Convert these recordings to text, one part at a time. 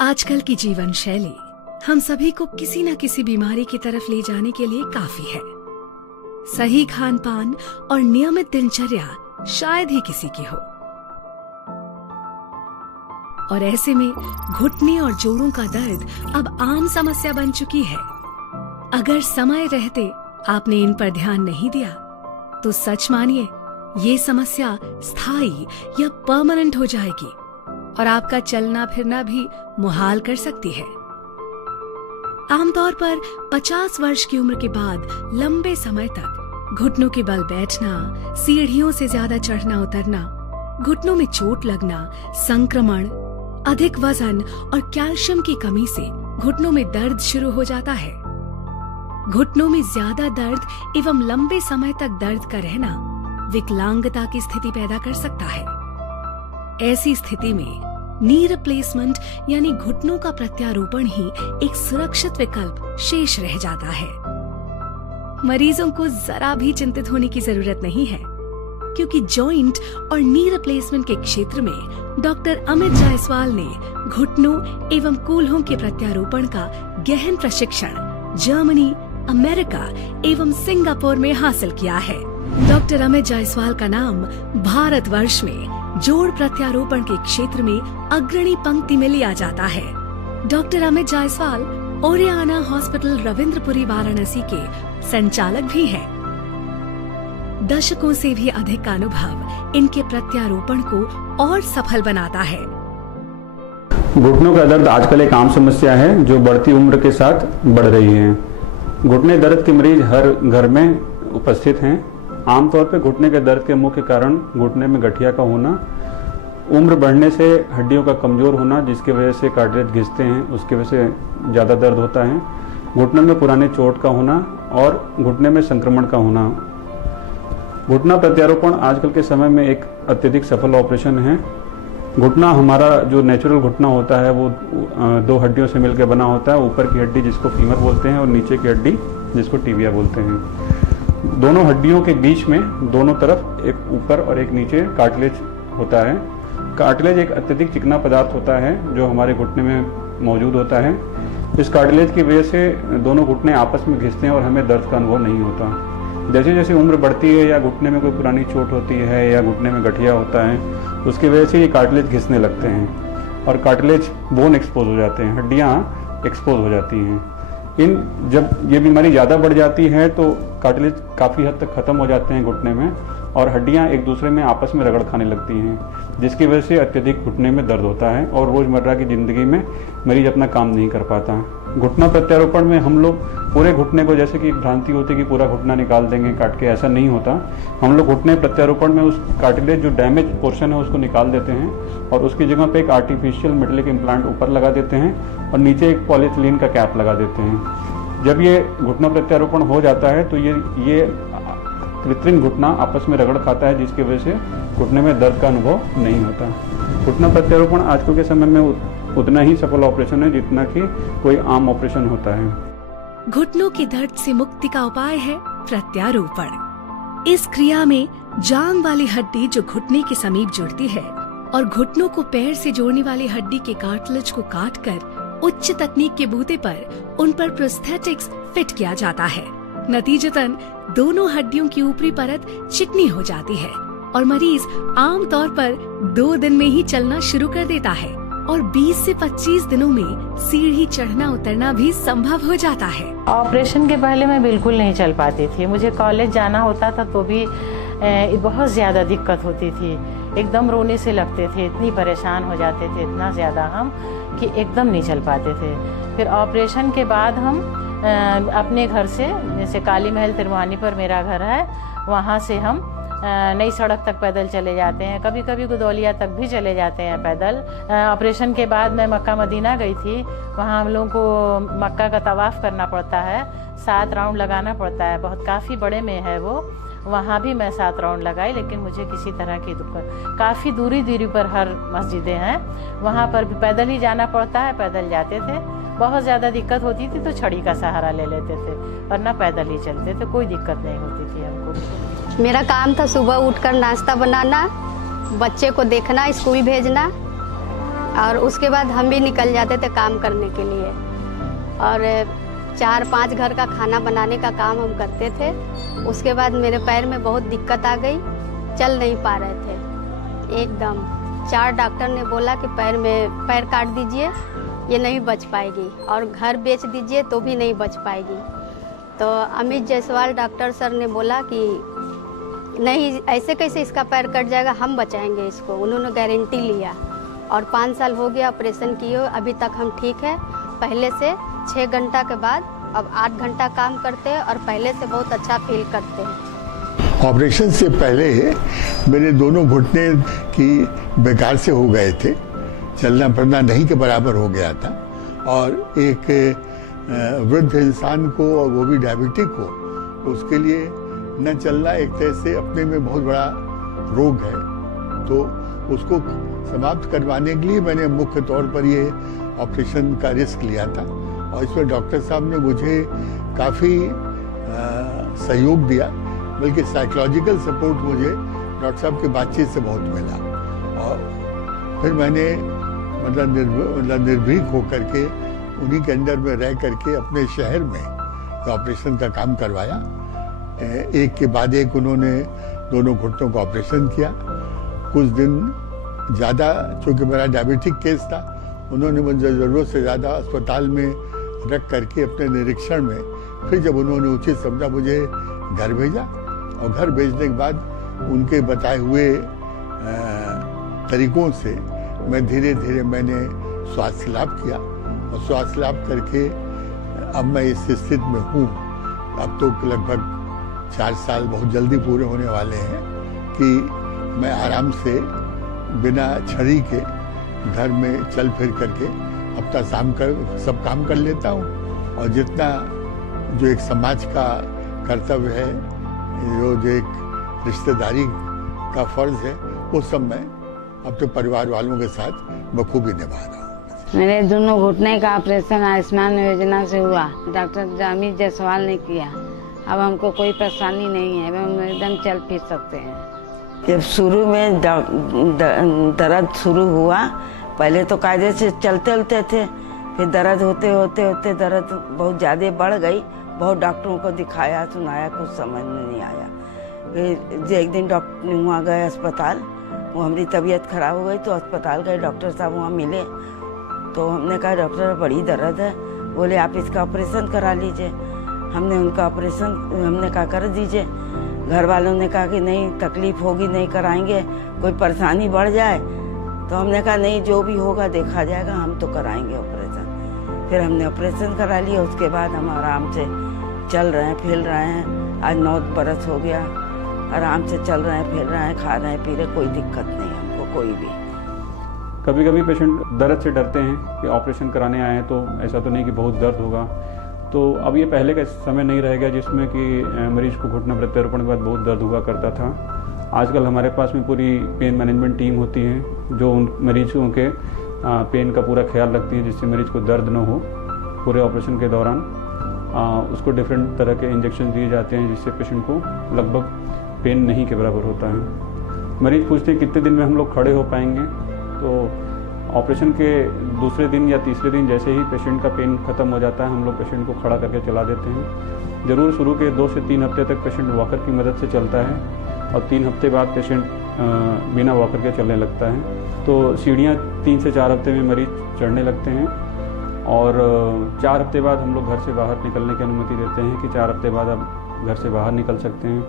आजकल की जीवन शैली हम सभी को किसी न किसी बीमारी की तरफ ले जाने के लिए काफी है। सही खान पान और नियमित दिनचर्या शायद ही किसी की हो, और ऐसे में घुटने और जोड़ों का दर्द अब आम समस्या बन चुकी है। अगर समय रहते आपने इन पर ध्यान नहीं दिया तो सच मानिए ये समस्या स्थायी या परमानेंट हो जाएगी और आपका चलना फिरना भी मुहाल कर सकती है। आमतौर पर 50 वर्ष की उम्र के बाद लंबे समय तक घुटनों के बल बैठना, सीढ़ियों से ज्यादा चढ़ना उतरना, घुटनों में चोट लगना, संक्रमण, अधिक वजन और कैल्शियम की कमी से घुटनों में दर्द शुरू हो जाता है। घुटनों में ज्यादा दर्द एवं लंबे समय तक दर्द का रहना विकलांगता की स्थिति पैदा कर सकता है। ऐसी स्थिति में नी रिप्लेसमेंट यानी घुटनों का प्रत्यारोपण ही एक सुरक्षित विकल्प शेष रह जाता है। मरीजों को जरा भी चिंतित होने की जरूरत नहीं है, क्योंकि जॉइंट और नी रिप्लेसमेंट के क्षेत्र में डॉक्टर अमित जायसवाल ने घुटनों एवं कूल्हों के प्रत्यारोपण का गहन प्रशिक्षण जर्मनी, अमेरिका एवं सिंगापुर में हासिल किया है। डॉक्टर अमित जायसवाल का नाम भारतवर्ष में जोड़ प्रत्यारोपण के क्षेत्र में अग्रणी पंक्ति में लिया जाता है। Doctor Amit Jaiswal Oriana hospital Ravindrapuri Varanasi के संचालक भी हैं। दशकों से भी अधिक का अनुभव इनके प्रत्यारोपण को और सफल बनाता है। घुटनों का दर्द आजकल एक आम समस्या है जो बढ़ती उम्र के साथ बढ़ रही है। घुटने दर्द के मरीज हर घर में उपस्थित हैं। आमतौर पर घुटने के दर्द के मुख्य कारण घुटने में गठिया का होना, उम्र बढ़ने से हड्डियों का कमजोर होना जिसकी वजह से कार्टिलेज घिसते हैं, उसकी वजह से ज़्यादा दर्द होता है, घुटने में पुराने चोट का होना और घुटने में संक्रमण का होना। घुटना प्रत्यारोपण आजकल के समय में एक अत्यधिक सफल ऑपरेशन है। घुटना हमारा जो नेचुरल घुटना होता है वो दो हड्डियों से मिलकर बना होता है। ऊपर की हड्डी जिसको फीमर बोलते हैं और नीचे की हड्डी जिसको टिबिया बोलते हैं। दोनों हड्डियों के बीच में दोनों तरफ एक ऊपर और एक नीचे कार्टिलेज होता है। कार्टिलेज एक अत्यधिक चिकना पदार्थ होता है जो हमारे घुटने में मौजूद होता है। इस कार्टिलेज की वजह से दोनों घुटने आपस में घिसते हैं और हमें दर्द का अनुभव नहीं होता। जैसे जैसे उम्र बढ़ती है या घुटने में कोई पुरानी चोट होती है या घुटने में गठिया होता है, उसकी वजह से ये कार्टिलेज घिसने लगते हैं और कार्टिलेज बोन एक्सपोज हो जाते हैं, हड्डियाँ एक्सपोज हो जाती हैं। जब ये बीमारी ज़्यादा बढ़ जाती है तो कार्टिलेज काफ़ी हद तक ख़त्म हो जाते हैं घुटने में और हड्डियाँ एक दूसरे में आपस में रगड़ खाने लगती हैं, जिसकी वजह से अत्यधिक घुटने में दर्द होता है और रोज़मर्रा की ज़िंदगी में मरीज अपना काम नहीं कर पाता। घुटना प्रत्यारोपण में हम लोग पूरे घुटने को, जैसे कि एक भ्रांति होती है कि पूरा घुटना निकाल देंगे काट के, ऐसा नहीं होता। हम लोग घुटने प्रत्यारोपण में उस कार्टिलेज जो डैमेज पोर्शन है उसको निकाल देते हैं और उसकी जगह पे एक आर्टिफिशियल मेटलिक इम्प्लांट ऊपर लगा देते हैं और नीचे एक पॉलीथिलीन का कैप लगा देते हैं। जब ये घुटना प्रत्यारोपण हो जाता है तो ये कृत्रिम घुटना आपस में रगड़ खाता है, जिसकी वजह से घुटने में दर्द का अनुभव नहीं होता। घुटना प्रत्यारोपण आजकल के समय में उतना ही सफल ऑपरेशन है जितना कि कोई आम ऑपरेशन होता है। घुटनों के दर्द से मुक्ति का उपाय है प्रत्यारोपण। इस क्रिया में जांघ वाली हड्डी जो घुटने के समीप जुड़ती है और घुटनों को पैर से जोड़ने वाली हड्डी के कार्टिलेज को काटकर उच्च तकनीक के बूते पर उन पर प्रोस्थेटिक्स फिट किया जाता है। नतीजतन दोनों हड्डियों की ऊपरी परत चिकनी हो जाती है और मरीज आमतौर पर 2 दिन में ही चलना शुरू कर देता है और 20 से 25 दिनों में सीढ़ी चढ़ना उतरना भी संभव हो जाता है। ऑपरेशन के पहले मैं बिल्कुल नहीं चल पाती थी। मुझे कॉलेज जाना होता था तो भी बहुत ज़्यादा दिक्कत होती थी। एकदम रोने से लगते थे, इतनी परेशान हो जाते थे, इतना ज़्यादा हम कि एकदम नहीं चल पाते थे। फिर ऑपरेशन के बाद हम अपने घर से, जैसे काली महल तिरवानी पर मेरा घर है, वहाँ से हम नई सड़क तक पैदल चले जाते हैं। कभी कभी गुदौलिया तक भी चले जाते हैं पैदल। ऑपरेशन के बाद मैं मक्का मदीना गई थी। वहाँ हम लोगों को मक्का का तवाफ़ करना पड़ता है, 7 राउंड लगाना पड़ता है। बहुत काफ़ी बड़े में है वो। वहाँ भी मैं 7 राउंड लगाई, लेकिन मुझे किसी तरह की दिक्कत, काफ़ी दूरी पर हर मस्जिदें हैं, वहाँ पर भी पैदल ही जाना पड़ता है। पैदल जाते थे, बहुत ज़्यादा दिक्कत होती थी तो छड़ी का सहारा ले लेते थे, वरना पैदल ही चलते थे, कोई दिक्कत नहीं होती थी हमको। मेरा काम था सुबह उठकर नाश्ता बनाना, बच्चे को देखना, स्कूल भेजना और उसके बाद हम भी निकल जाते थे काम करने के लिए, और 4-5 घर का खाना बनाने का काम हम करते थे। उसके बाद मेरे पैर में बहुत दिक्कत आ गई, चल नहीं पा रहे थे एकदम। 4 डॉक्टर ने बोला कि पैर काट दीजिए, ये नहीं बच पाएगी, और घर बेच दीजिए तो भी नहीं बच पाएगी। तो अमित जायसवाल डॉक्टर सर ने बोला कि नहीं, ऐसे कैसे इसका पैर कट जाएगा, हम बचाएंगे इसको। उन्होंने गारंटी लिया और 5 साल हो गया ऑपरेशन किए, अभी तक हम ठीक है। पहले से 6 घंटा के बाद अब 8 घंटा काम करते हैं और पहले से बहुत अच्छा फील करते हैं। ऑपरेशन से पहले मेरे दोनों घुटने की बेकार से हो गए थे, चलना फिरना नहीं के बराबर हो गया था। और एक वृद्ध इंसान को, और वो भी डायबिटिक को, उसके लिए न चलना एक तरह से अपने में बहुत बड़ा रोग है। तो उसको समाप्त करवाने के लिए मैंने मुख्य तौर पर ये ऑपरेशन का रिस्क लिया था, और इसमें डॉक्टर साहब ने मुझे काफ़ी सहयोग दिया, बल्कि साइकोलॉजिकल सपोर्ट मुझे डॉक्टर साहब की बातचीत से बहुत मिला। और फिर मैंने मतलब निर्भीक होकर के उन्हीं के अंडर में रह करके अपने शहर में ऑपरेशन का काम करवाया। एक के बाद एक उन्होंने दोनों घुटनों का ऑपरेशन किया। कुछ दिन ज़्यादा, चूँकि मेरा डायबिटिक केस था, उन्होंने मुझे ज़रूरत से ज़्यादा अस्पताल में रख करके अपने निरीक्षण में, फिर जब उन्होंने उचित समझा मुझे घर भेजा, और घर भेजने के बाद उनके बताए हुए तरीकों से मैं धीरे धीरे मैंने स्वास्थ्य लाभ किया, और स्वास्थ्य लाभ करके अब मैं इस स्थिति में हूँ। अब तो लगभग 4 साल बहुत जल्दी पूरे होने वाले हैं कि मैं आराम से बिना छड़ी के घर में चल फिर करके अपना सब काम कर लेता हूँ। और जितना जो एक समाज का कर्तव्य है, जो एक रिश्तेदारी का फर्ज है, वो सब मैं अपने परिवार वालों के साथ बखूबी निभा रहा हूँ। मेरे दोनों घुटने का ऑपरेशन आयुष्मान योजना से हुआ, डॉक्टर अमित जायसवाल ने किया। अब हमको कोई परेशानी नहीं है, हम एकदम चल फिर सकते हैं। जब शुरू में दर्द शुरू हुआ, पहले तो कायदे से चलते थे, फिर दर्द होते दर्द बहुत ज़्यादा बढ़ गई। बहुत डॉक्टरों को दिखाया सुनाया, कुछ समझ में नहीं आया। फिर एक दिन डॉक्टर वहाँ गए अस्पताल, वो हमारी तबीयत खराब हो गई तो अस्पताल गए, डॉक्टर साहब वहाँ मिले तो हमने कहा डॉक्टर बड़ी दर्द है, बोले आप इसका ऑपरेशन करा लीजिए। हमने उनका ऑपरेशन हमने कहा कर दीजिए। घर वालों ने कहा कि नहीं तकलीफ होगी, नहीं कराएंगे, कोई परेशानी बढ़ जाए। तो हमने कहा नहीं, जो भी होगा देखा जाएगा, हम तो कराएंगे ऑपरेशन। फिर हमने ऑपरेशन करा लिया। उसके बाद हम आराम से चल रहे हैं, फिर रहे हैं। आज 9 बरस हो गया, आराम से चल रहे हैं, फिर रहे हैं, खा रहे हैं, पी रहे, कोई दिक्कत नहीं हमको कोई भी। कभी कभी पेशेंट दर्द से डरते हैं कि ऑपरेशन कराने आए हैं, तो ऐसा तो नहीं कि बहुत दर्द होगा। तो अब ये पहले का समय नहीं रह गया जिसमें कि मरीज को घुटना प्रत्यारोपण के बाद बहुत दर्द हुआ करता था। आजकल हमारे पास में पूरी पेन मैनेजमेंट टीम होती है जो उन मरीजों के पेन का पूरा ख्याल रखती है, जिससे मरीज को दर्द न हो। पूरे ऑपरेशन के दौरान उसको डिफरेंट तरह के इंजेक्शन दिए जाते हैं, जिससे पेशेंट को लगभग पेन नहीं के बराबर होता है। मरीज पूछते हैं कितने दिन में हम लोग खड़े हो पाएंगे, तो ऑपरेशन के दूसरे दिन या तीसरे दिन जैसे ही पेशेंट का पेन खत्म हो जाता है, हम लोग पेशेंट को खड़ा करके चला देते हैं। ज़रूर शुरू के 2 से 3 हफ्ते तक पेशेंट वॉकर की मदद से चलता है, और 3 हफ्ते बाद पेशेंट बिना वॉकर के चलने लगता है। तो सीढ़ियाँ 3 से 4 हफ्ते में मरीज चढ़ने लगते हैं, और 4 हफ्ते बाद हम लोग घर से बाहर निकलने की अनुमति देते हैं कि 4 हफ्ते बाद आप घर से बाहर निकल सकते हैं,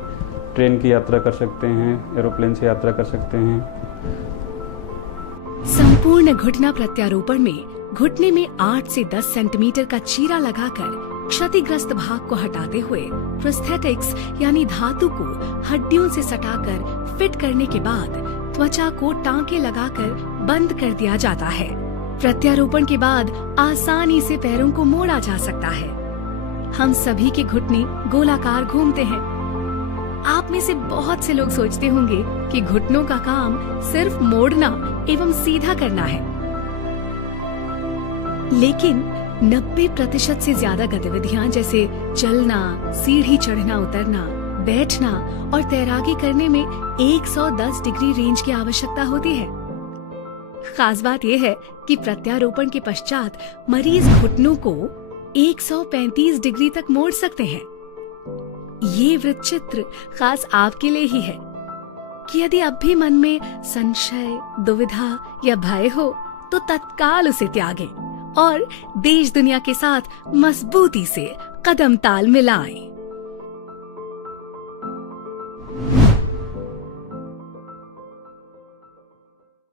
ट्रेन की यात्रा कर सकते हैं, एरोप्लेन से यात्रा कर सकते हैं। संपूर्ण घुटना प्रत्यारोपण में घुटने में 8 से 10 सेंटीमीटर का चीरा लगाकर क्षतिग्रस्त भाग को हटाते हुए प्रोस्थेटिक्स यानी धातु को हड्डियों से सटाकर फिट करने के बाद त्वचा को टांके लगाकर बंद कर दिया जाता है। प्रत्यारोपण के बाद आसानी से पैरों को मोड़ा जा सकता है। हम सभी के घुटने गोलाकार घूमते हैं। आप में से बहुत से लोग सोचते होंगे कि घुटनों का काम सिर्फ मोड़ना एवं सीधा करना है, लेकिन 90% से ज्यादा गतिविधियां जैसे चलना, सीढ़ी चढ़ना उतरना, बैठना और तैराकी करने में 110 डिग्री रेंज की आवश्यकता होती है। खास बात यह है कि प्रत्यारोपण के पश्चात मरीज घुटनों को 135 डिग्री तक मोड़ सकते हैं। ये वृत्तचित्र खास आपके लिए ही है कि यदि अब भी मन में संशय, दुविधा या भय हो तो तत्काल उसे त्यागें और देश दुनिया के साथ मजबूती से कदम ताल मिलाएं।